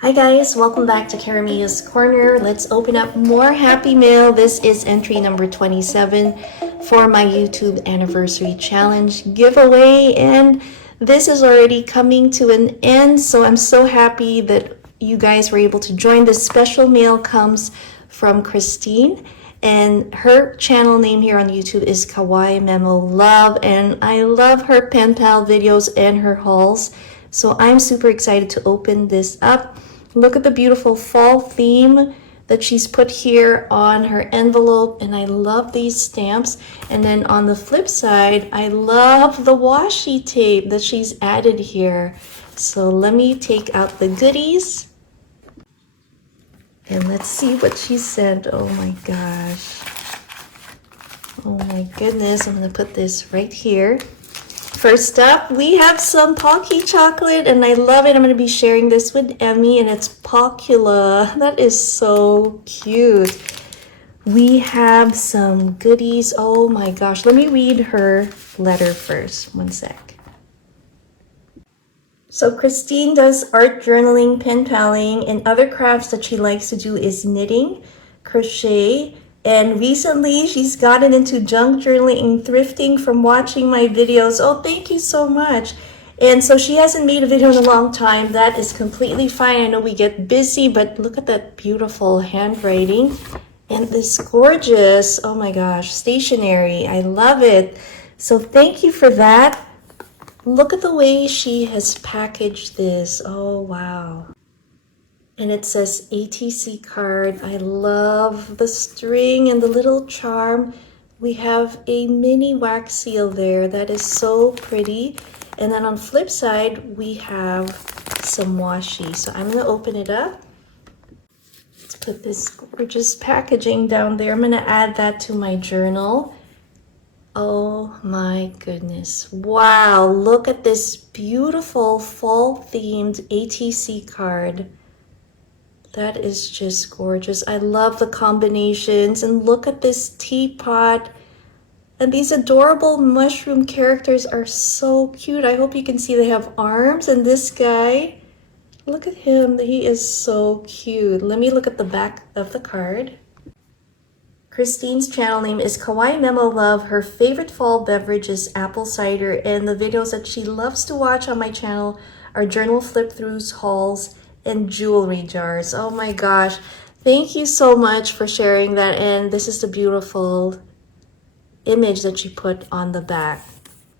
Hi guys, welcome back to Karamia's Corner. Let's open up more Happy Mail. This is entry number 27 for my YouTube anniversary challenge giveaway, and this is already coming to an end, so I'm so happy that you guys were able to join. This special mail comes from Christine, and her channel name here on YouTube is Kawaii Memo Love, and I love her pen pal videos and her hauls. So I'm super excited to open this up. Look at the beautiful fall theme that she's put here on her envelope, and I love these stamps. And then on the flip side, I love the washi tape that she's added here. So let me take out the goodies and let's see what she sent. Oh my gosh. Oh my goodness, I'm gonna put this right here. First up, we have some Pocky chocolate, and I love it. I'm going to be sharing this with Emmy, and it's Pocula. That is so cute. We have some goodies. Oh my gosh. Let me read her letter first. One sec. So Christine does art journaling, pen paling, and other crafts that she likes to do is knitting, crochet, and recently she's gotten into junk journaling and thrifting from watching my videos. Oh, thank you so much. And so she hasn't made a video in a long time. That is completely fine. I know we get busy, but look at that beautiful handwriting. And this gorgeous, oh my gosh, stationery. I love it. So thank you for that. Look at the way she has packaged this. Oh, wow. And it says ATC card. I love the string and the little charm. We have a mini wax seal there. That is so pretty. And then on the flip side, we have some washi. So I'm going to open it up. Let's put this gorgeous packaging down there. I'm going to add that to my journal. Oh my goodness. Wow, look at this beautiful fall themed ATC card. That is just gorgeous. I love the combinations, and look at this teapot. And these adorable mushroom characters are so cute. I hope you can see they have arms. And this guy, look at him. He is so cute. Let me look at the back of the card. Christine's channel name is Kawaii Memo Love. Her favorite fall beverage is apple cider, and the videos that she loves to watch on my channel are journal flip-throughs, hauls, and jewelry jars. Oh my gosh. Thank you so much for sharing that, and this is the beautiful image that she put on the back.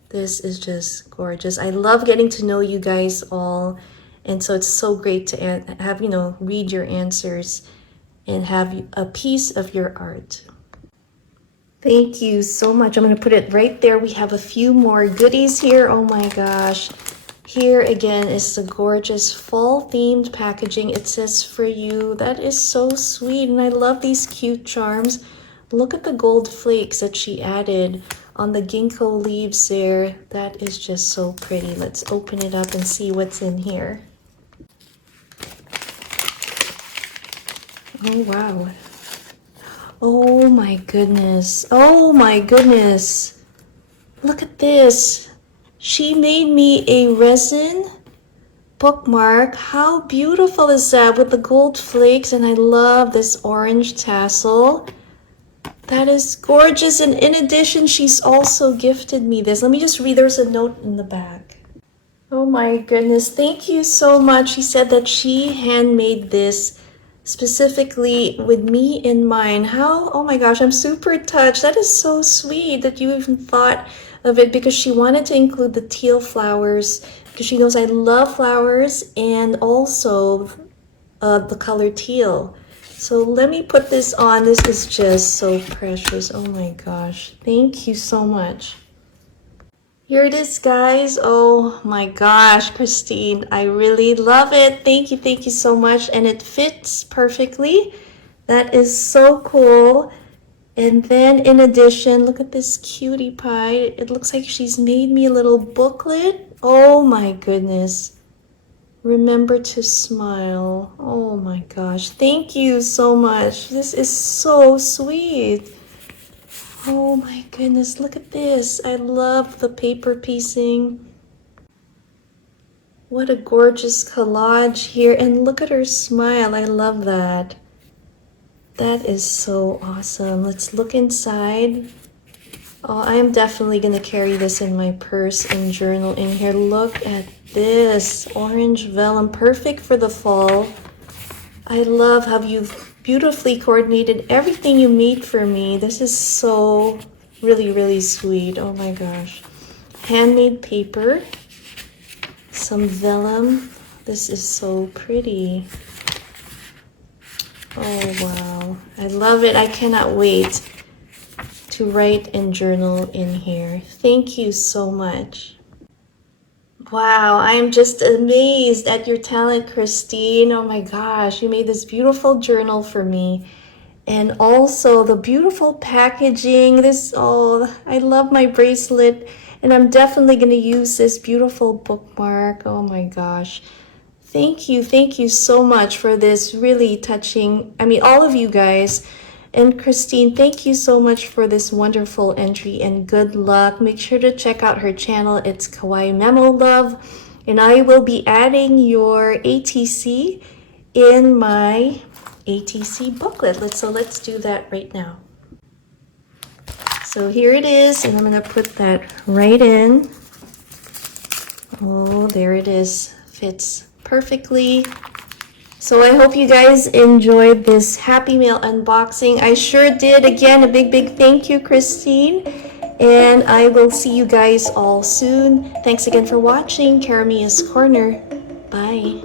This is just gorgeous. I love getting to know you guys all, and so it's so great to have, read your answers and have a piece of your art. Thank you so much. I'm going to put it right there. We have a few more goodies here. Oh my gosh. Here again is the gorgeous fall themed packaging. It says for you. That is so sweet, and I love these cute charms. Look at the gold flakes that she added on the ginkgo leaves there. That is just so pretty. Let's open it up and see what's in here. Oh wow. Oh my goodness. Oh my goodness. Look at this. She made me a resin bookmark. How beautiful is that with the gold flakes? And I love this orange tassel. That is gorgeous. And in addition, she's also gifted me this. Let me just read. There's a note in the back. Oh my goodness. Thank you so much. She said that she handmade this specifically with me in mind. How, oh my gosh, I'm super touched. That is so sweet that you even thought of it, because she wanted to include the teal flowers because she knows I love flowers, and also the color teal. So let me put this on. This is just so precious. Oh my gosh. Thank you so much. Here it is, guys. Oh my gosh, Christine, I really love it. Thank you so much. And it fits perfectly. That is so cool. And then in addition, look at this cutie pie. It looks like she's made me a little booklet. Oh my goodness. Remember to smile. Oh my gosh. Thank you so much. This is so sweet. Oh my goodness, look at this. I love the paper piecing. What a gorgeous collage here. And look at her smile. I love that. That is so awesome. Let's look inside. Oh, I am definitely going to carry this in my purse and journal in here. Look at this. Orange vellum. Perfect for the fall. I love how you've beautifully coordinated everything you made for me. This is so really, really sweet. Oh my gosh. Handmade paper. Some vellum. This is so pretty. Oh wow. I love it. I cannot wait to write and journal in here. Thank you so much. Wow, I'm just amazed at your talent, Christine. Oh my gosh, you made this beautiful journal for me. And also the beautiful packaging. This, oh, I love my bracelet. And I'm definitely going to use this beautiful bookmark. Oh my gosh. Thank you so much for this really touching, I mean, all of you guys. And Christine, thank you so much for this wonderful entry and good luck. Make sure to check out her channel. It's Kawaii Memo Love. And I will be adding your ATC in my ATC booklet. So let's do that right now. So here it is, and I'm going to put that right in. Oh, there it is. Fits perfectly. So I hope you guys enjoyed this Happy Mail unboxing. I sure did. Again, a big thank you, Christine. And I will see you guys all soon. Thanks again for watching Karamia's Corner. Bye.